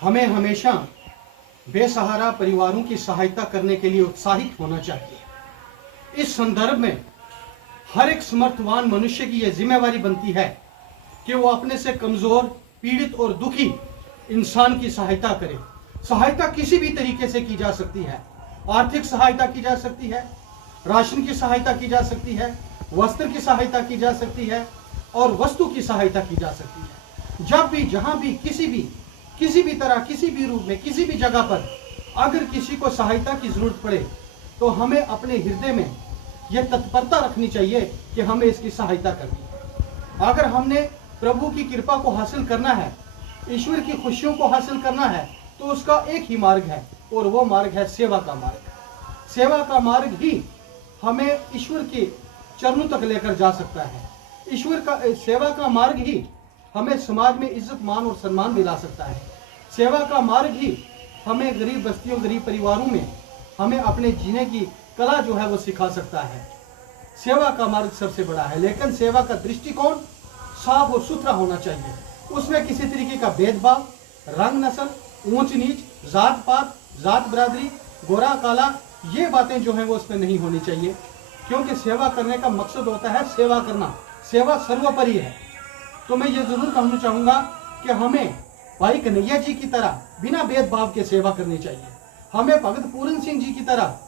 हमें हमेशा बेसहारा परिवारों की सहायता करने के लिए उत्साहित होना चाहिए। इस संदर्भ में हर एक समर्थवान मनुष्य की यह जिम्मेवारी बनती है कि वो अपने से कमजोर, पीड़ित और दुखी इंसान की सहायता करे। सहायता किसी भी तरीके से की जा सकती है। आर्थिक सहायता की जा सकती है, राशन की सहायता की जा सकती है, वस्त्र की सहायता की जा सकती है और वस्तु की सहायता की जा सकती है। जब भी, जहां भी, किसी भी तरह, किसी भी रूप में, किसी भी जगह पर अगर किसी को सहायता की जरूरत पड़े तो हमें अपने हृदय में यह तत्परता रखनी चाहिए कि हमें इसकी सहायता करनी है। अगर हमने प्रभु की कृपा को हासिल करना है, ईश्वर की खुशियों को हासिल करना है, तो उसका एक ही मार्ग है और वो मार्ग है सेवा का मार्ग। सेवा का मार्ग ही हमें ईश्वर के चरणों तक लेकर जा सकता है। सेवा का मार्ग ही हमें समाज में इज्जत, मान और सम्मान दिला सकता है। सेवा का मार्ग ही हमें गरीब बस्तियों, गरीब परिवारों में हमें अपने जीने की कला जो है वो सिखा सकता है। सेवा का मार्ग सबसे बड़ा है, लेकिन सेवा का दृष्टिकोण साफ और सुथरा होना चाहिए। उसमें किसी तरीके का भेदभाव, रंग, नस्ल, ऊंच नीच, जात पात, जात बरादरी, गोरा काला, ये बातें जो हैं वो उसमें नहीं होनी चाहिए, क्योंकि सेवा करने का मकसद होता है सेवा करना। सेवा सर्वोपरि है। तो मैं ये जरूर कहना चाहूंगा कि हमें भाई कन्हैया जी की तरह बिना भेदभाव के सेवा करनी चाहिए। हमें भगत पूरन सिंह जी की तरह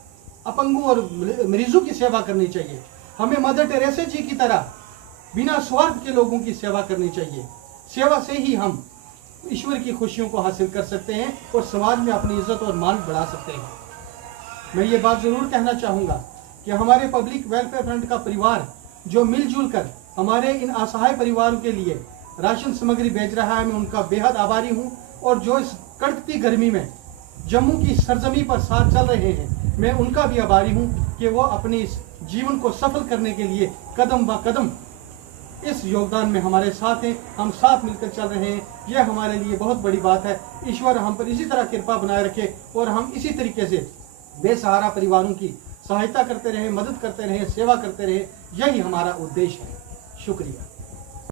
अपंगों और मरीजों की सेवा करनी चाहिए। हमें मदर टेरेसा जी की तरह बिना स्वार्थ के लोगों की सेवा करनी चाहिए। सेवा से ही हम ईश्वर की खुशियों को हासिल कर सकते हैं और समाज में अपनी इज्जत और मान बढ़ा सकते हैं। मैं ये बात जरूर कहना चाहूँगा कि हमारे पब्लिक वेलफेयर फ्रंट का परिवार जो मिलजुल कर हमारे इन असहाय परिवारों के लिए राशन सामग्री भेज रहा है, मैं उनका बेहद आभारी हूँ। और जो इस कड़कती गर्मी में जम्मू की सरजमी पर साथ चल रहे हैं, मैं उनका भी आभारी हूँ कि वो अपने इस जीवन को सफल करने के लिए कदम ब कदम इस योगदान में हमारे साथ हैं। हम साथ मिलकर चल रहे हैं, यह हमारे लिए बहुत बड़ी बात है। ईश्वर हम पर इसी तरह कृपा बनाए रखे और हम इसी तरीके से बेसहारा परिवारों की सहायता करते रहे, मदद करते रहे, सेवा करते रहे। यही हमारा उद्देश्य है। शुक्रिया।